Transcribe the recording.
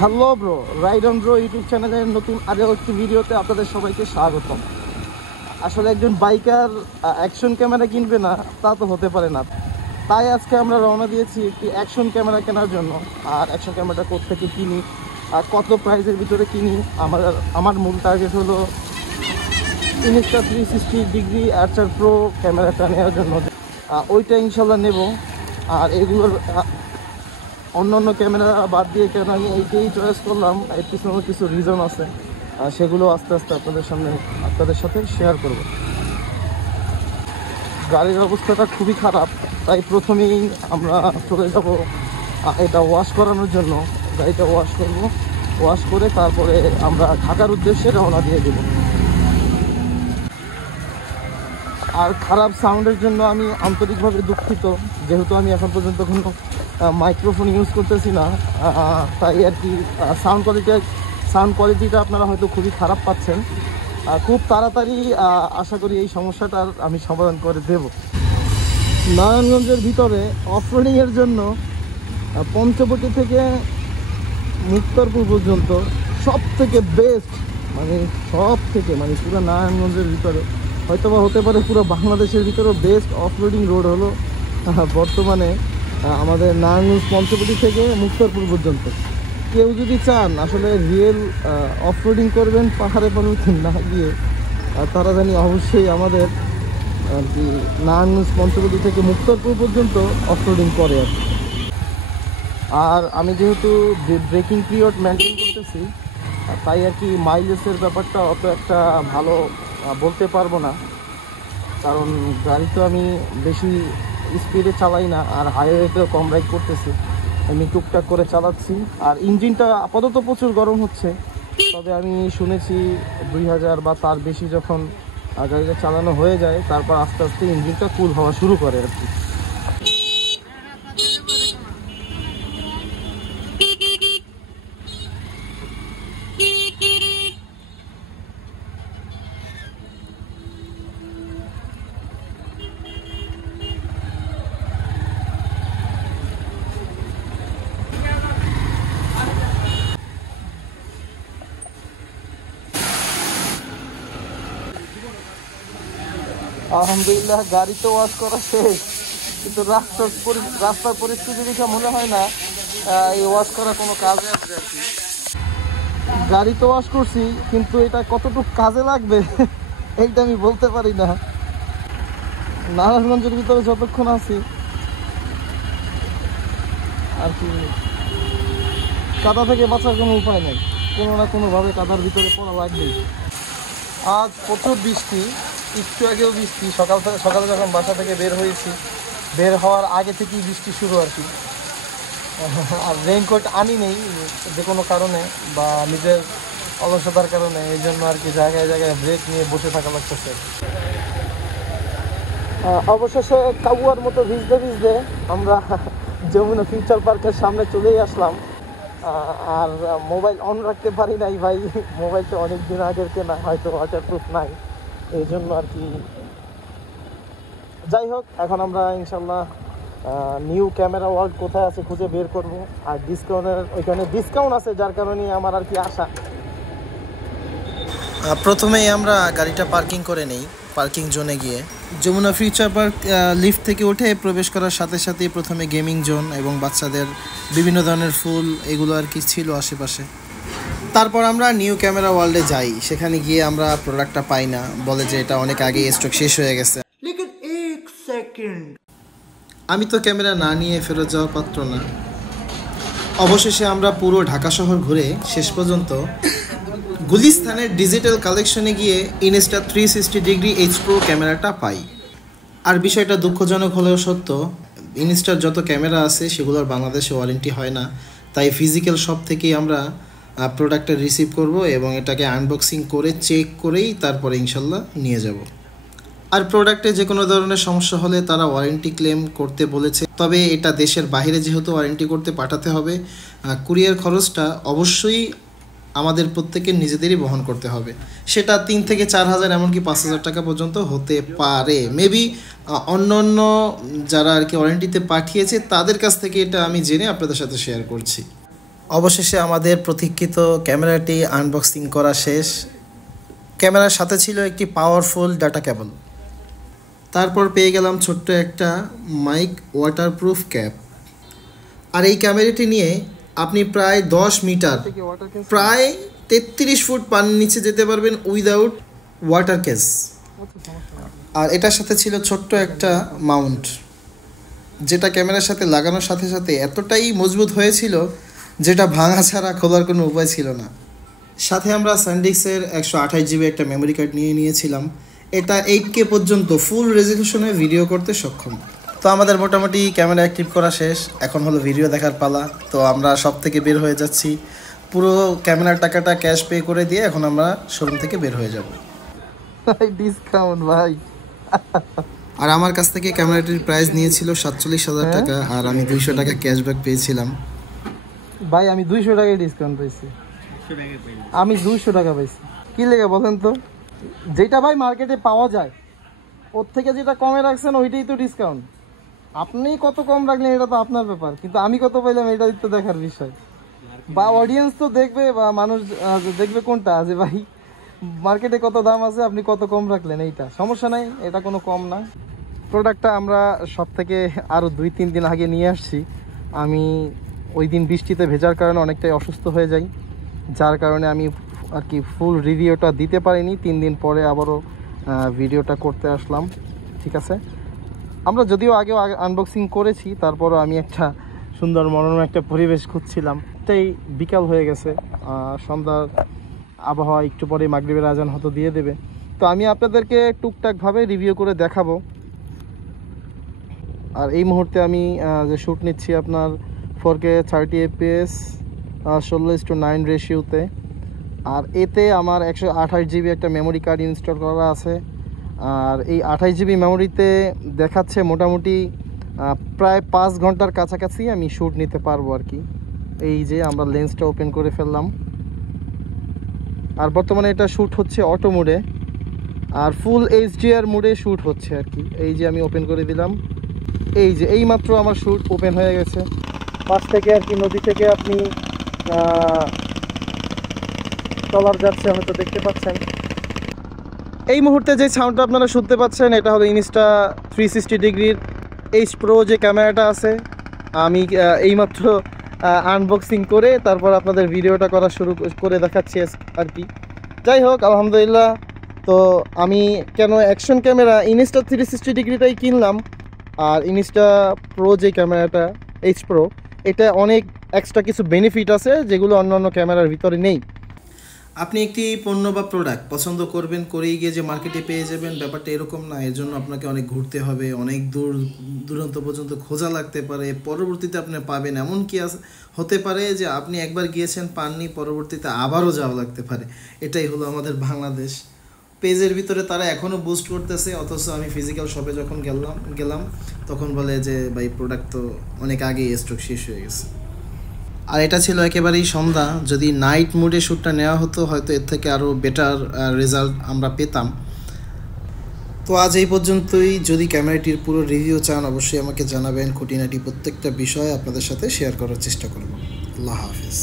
Hello bro, ride on bro YouTube চ্যানেলের নতুন আরও একটি ভিডিওতে আপনাদের সবাইকে স্বাগতম। আসলে একজন বাইকার অ্যাকশন ক্যামেরা কিনবে না তা তো হতে পারে না, তাই আজকে আমরা রওনা দিয়েছি একটি অ্যাকশন ক্যামেরা কেনার জন্য। আর অ্যাকশন ক্যামেরাটা কোত্থেকে কিনি আর কত প্রাইসের ভিতরে কিনি, আমার মূল টার্গেট হলো ইনস্টা 360 আর্চার প্রো ক্যামেরাটা নেওয়ার জন্য। ওইটা ইনশাল্লাহ নেব। আর এগুলোর অন্য ক্যামেরা বাদ দিয়ে কেন আমি এইটাই চয়েস করলাম, এর পিছনে কিছু রিজন আছে, সেগুলো আস্তে আস্তে আপনাদের সাথে শেয়ার করব। গাড়ির অবস্থাটা খুবই খারাপ, তাই প্রথমেই আমরা চলে যাব এটা ওয়াশ করানোর জন্য। গাড়িটা ওয়াশ করব, ওয়াশ করে তারপরে আমরা ঢাকার উদ্দেশ্যে রওনা দিয়ে দেব। আর খারাপ সাউন্ডের জন্য আমি আন্তরিকভাবে দুঃখিত, যেহেতু আমি এখন পর্যন্ত কোনো মাইক্রোফোন ইউজ করতেছি না, তাই আর কি সাউন্ড কোয়ালিটিটা আপনারা হয়তো খুবই খারাপ পাচ্ছেন। খুব তাড়াতাড়ি আশা করি এই সমস্যাটার আমি সমাধান করে দেব। নারায়ণগঞ্জের ভিতরে অফরোডিংয়ের জন্য পঞ্চবটি থেকে মুক্তারপুর পর্যন্ত সব থেকে বেস্ট, মানে পুরো নারায়ণগঞ্জের ভিতরে হয়তোবা হতে পারে পুরো বাংলাদেশের ভিতরেও বেস্ট অফরোডিং রোড হলো বর্তমানে আমাদের নারায়ণগঞ্জ পঞ্চবটি থেকে মুক্তারপুর পর্যন্ত। কেউ যদি চান আসলে রিয়েল অফরোডিং করবেন পাহাড়ে পর্বতে না গিয়ে, তারা জানি অবশ্যই আমাদের আর কি নারায়ণগঞ্জ পঞ্চবটি থেকে মুক্তারপুর পর্যন্ত অফরোডিং করে আর কি। আর আমি যেহেতু ব্রেকিং পিরিয়ড মেনটেন করতেছি, তাই আর কি মাইলেজের ব্যাপারটা অত একটা ভালো বলতে পারবো না, কারণ গাড়ি তো আমি বেশি স্পিডে চালাই না, আর হাইওয়েতেও কম রাইড করতেছি, আমি টুকটাক করে চালাচ্ছি। আর ইঞ্জিনটা আপাতত প্রচুর গরম হচ্ছে, তবে আমি শুনেছি 2000 বা তার বেশি যখন গাড়িটা চালানো হয়ে যায় তারপর আস্তে আস্তে ইঞ্জিনটা কুল হওয়া শুরু করে আর কি। আলহামদুলিল্লাহ, গাড়ি তো ওয়াশ করা শেষ, কিন্তু রাস্তার পরিস্থিতি দেখে মনে হয় না এই ওয়াশ করা কোনো কাজে আসবে আর কি। গাড়ি তো ওয়াশ করছি, কিন্তু এটা কতটুকু কাজে লাগবে এইটা আমি বলতে পারি না। নারায়ণগঞ্জের ভিতরে যতক্ষণ আছি আর কি, কাদা থেকে বাঁচার কোনো উপায় নেই, কোনো না কোনোভাবে কাদার ভিতরে পড়া লাগবেই। আজ প্রচুর বৃষ্টি, একটু আগেও বৃষ্টি, সকালে যখন বাসা থেকে বের হওয়ার আগে থেকেই বৃষ্টি শুরু আর কি। আর রেইনকোট আনি নেই যে কোনো কারণে বা নিজের অলসতার কারণে, এই জন্য আর কি জায়গায় জায়গায় ব্রেক নিয়ে বসে থাকা লাগতেছে। অবশেষে কাবুয়ার মতো ভিজতে আমরা যমুনা ফিউচার পার্কের সামনে চলেই আসলাম। আর মোবাইল অন রাখতে পারি নাই ভাই, মোবাইলটা অনেক দিন আগের কেনা, হয়তো ওয়াটারপ্রুফ নাই, এই জন্য আর কি। যাই হোক, এখন আমরা ইনশাল্লাহ নিউ ক্যামেরা ওয়ার্ল্ড কোথায় আছে খুঁজে বের করব। আর ওইখানে ডিসকাউন্ট আছে, যার কারণে আমার আর কি আশা। প্রথমেই আমরা গাড়িটা পার্কিং করে নেই পার্কিং জোনে গিয়ে। যমুনা ফিউচার পার্ক লিফট থেকে উঠে প্রবেশ করার সাথে সাথেই প্রথমে গেমিং জোন এবং বাচ্চাদের বিভিন্ন ধরনের ফুল এগুলো আর কি ছিল আশেপাশে। তারপর আমরা নিউ ক্যামেরা ওয়ার্ল্ডে যাই, সেখানে গিয়ে আমরা প্রোডাক্টটা পাই না, বলে যে এটা অনেক আগে স্টক শেষ হয়ে গেছে। আমি তো ক্যামেরা না নিয়ে ফেরত যাওয়ার পাত্র না। অবশেষে আমরা পুরো ঢাকা শহর ঘুরে শেষ পর্যন্ত গুলিস্তানের ডিজিটাল কালেকশনে গিয়ে ইনস্টা 360 এইচ প্রো ক্যামেরাটা পাই। আর বিষয়টা দুঃখজনক হলেও সত্য, ইনস্টার যত ক্যামেরা আছে সেগুলোর বাংলাদেশে ওয়ারেন্টি হয় না, তাই ফিজিক্যাল শপ থেকেই আমরা প্রোডাক্টটা রিসিভ করব এবং এটাকে আনবক্সিং করে চেক করেই তারপরে ইনশাল্লাহ নিয়ে যাব। আর প্রোডাক্টে যে কোনো ধরনের সমস্যা হলে তারা ওয়ারেন্টি ক্লেম করতে বলেছে, তবে এটা দেশের বাইরে যেহেতু ওয়ারেন্টি করতে পাঠাতে হবে, কুরিয়ার খরচটা অবশ্যই আমাদের প্রত্যেকের নিজেদেরই বহন করতে হবে। সেটা 3 থেকে 4 হাজার এমনকি 5,000 টাকা পর্যন্ত হতে পারে। মেবি অন্য যারা আর কি ওয়ারেন্টিতে পাঠিয়েছে তাদের কাছ থেকে এটা আমি জেনে আপনাদের সাথে শেয়ার করছি। অবশেষে আমাদের প্রতীক্ষিত ক্যামেরাটি আনবক্সিং করা শেষ। ক্যামেরার সাথে ছিল একটি পাওয়ারফুল ডাটা কেবল। তারপর পেয়ে গেলাম ছোট্ট একটা মাইক ওয়াটারপ্রুফ ক্যাপ। আর এই ক্যামেরাটি নিয়ে আপনি প্রায় 10 মিটার, প্রায় 33 ফুট পানির নিচে যেতে পারবেন উইদাউট ওয়াটার কেস। আর এটার সাথে ছিল ছোট্ট একটা মাউন্ট, যেটা ক্যামেরার সাথে লাগানোর সাথে সাথে এতটাই মজবুত হয়েছিল যেটা ভাঙা ছাড়া খোলার কোনো উপায় ছিল না। সাথে আমরা স্যান্ডিক্সের 128 জিবি একটা মেমোরি কার্ড নিয়ে নিয়েছিলাম। এটা 8K পর্যন্ত ফুল রেজলিউশনে ভিডিও করতে সক্ষম। তো আমাদের মোটামুটি ক্যামেরা অ্যাক্টিভ করা শেষ, এখন হলো ভিডিও দেখার পালা। তো আমরা সব থেকে বের হয়ে যাচ্ছি, পুরো ক্যামেরার টাকাটা ক্যাশ পে করে দিয়ে এখন আমরা শোরুম থেকে বের হয়ে যাব। ডিসকাউন্ট ভাই। আর আমার কাছ থেকে ক্যামেরাটির প্রাইস নিয়েছিল 47,000 টাকা, আর আমি 200 টাকা ক্যাশব্যাক পেয়েছিলাম। ভাই আমি 200 টাকায় ডিসকাউন্ট পেয়েছি। আমি 200 টাকা পাইছি। কি লেগে বলেন তো? যেটা ভাই মার্কেটে পাওয়া যায় ওর থেকে যেটা কমে রাখছেন ওইটাই তো ডিসকাউন্ট। আপনি কত কম রাখলেন এটা তো আপনার ব্যাপার, কিন্তু আমি কত পাইলাম এটা তো দেখার বিষয়। বা অডিয়েন্স তো দেখবে, বা মানুষ দেখবে কোনটা, যে ভাই মার্কেটে কত দাম আছে আপনি কত কম রাখলেন। এইটা সমস্যা নাই, এটা কোনো কম না। প্রোডাক্টটা আমরা সব থেকে আরও 2-3 দিন আগে নিয়ে আসছি। আমি ওই দিন বৃষ্টিতে ভেজার কারণে অনেকটাই অসুস্থ হয়ে যাই, যার কারণে আমি আর কি ফুল রিভিউটা দিতে পারিনি। 3 দিন পরে আবারও ভিডিওটা করতে আসলাম। ঠিক আছে, আমরা যদিও আগেও আনবক্সিং করেছি, তারপরও আমি একটা সুন্দর মনোরম একটা পরিবেশ খুঁজছিলাম। তাই বিকাল হয়ে গেছে, সন্ধ্যার আবহাওয়া, একটু পরে মাগরিবের আজান হয়তো দিয়ে দেবে। তো আমি আপনাদেরকে টুকটাকভাবে রিভিউ করে দেখাবো। আর এই মুহূর্তে আমি যে শ্যুট নিচ্ছি আপনার 4K 30 fps 16:9 রেশিওতে। আর এতে আমার 128 জিবি একটা মেমোরি কার্ড ইনস্টল করা আছে। আর এই 28 জিবি মেমোরিতে দেখাচ্ছে মোটামুটি প্রায় 5 ঘন্টার কাছাকাছি আমি শ্যুট নিতে পারবো আর কি। এই যে আমরা লেন্সটা ওপেন করে ফেললাম, আর বর্তমানে এটা শ্যুট হচ্ছে অটো মোডে, আর ফুল HDR মোডে শ্যুট হচ্ছে আর কি। এই যে আমি ওপেন করে দিলাম, এই যে এইমাত্র আমার শ্যুট ওপেন হয়ে গেছে। পাশ থেকে আর কি নদী থেকে আপনি ট্রলার যাচ্ছে, হয়তো দেখতে পাচ্ছেন। এই মুহূর্তে যে সাউন্ডটা আপনারা শুনতে পাচ্ছেন এটা হলো ইনস্টা 360 ডিগ্রির H Pro যে ক্যামেরাটা আছে। আমি এইমাত্র আনবক্সিং করে তারপর আপনাদের ভিডিওটা করা শুরু করে দেখাচ্ছি আর কি। যাই হোক, আলহামদুলিল্লাহ। তো আমি কেন অ্যাকশন ক্যামেরা ইনস্টা 360 ডিগ্রিটাই কিনলাম, আর ইনস্টা প্রো যে ক্যামেরাটা H Pro, এটা অনেক এক্সট্রা কিছু বেনিফিট আছে যেগুলো অন্যান্য ক্যামেরার ভিতরে নেই। আপনি একটি পণ্য বা প্রোডাক্ট পছন্দ করবেন, করেই গিয়ে যে মার্কেটে পেয়ে যাবেন, ব্যাপারটা এরকম না। এর জন্য আপনাকে অনেক ঘুরতে হবে, অনেক দূরান্ত পর্যন্ত খোঁজা লাগতে পারে, পরবর্তীতে আপনি পাবেন। এমন কি হতে পারে যে আপনি একবার গিয়েছেন পাননি, পরবর্তীতে আবারও যাওয়া লাগতে পারে। এটাই হলো আমাদের বাংলাদেশ। পেজের ভিতরে তারা এখনও বুস্ট করতেছে, অথচ আমি ফিজিক্যাল শপে যখন গেলাম তখন বলে যে ভাই প্রোডাক্ট তো অনেক আগেই স্টক শেষ হয়ে গেছে। আর এটা ছিল একেবারেই সন্ধ্যা। যদি নাইট মুডে শ্যুটটা নেওয়া হতো হয়তো এর থেকে আরও বেটার রেজাল্ট আমরা পেতাম। তো আজ এই পর্যন্তই। যদি ক্যামেরাটির পুরো রিভিউ চান অবশ্যই আমাকে জানাবেন। খুঁটিনাটি প্রত্যেকটা বিষয় আপনাদের সাথে শেয়ার করার চেষ্টা করব। আল্লাহ হাফেজ।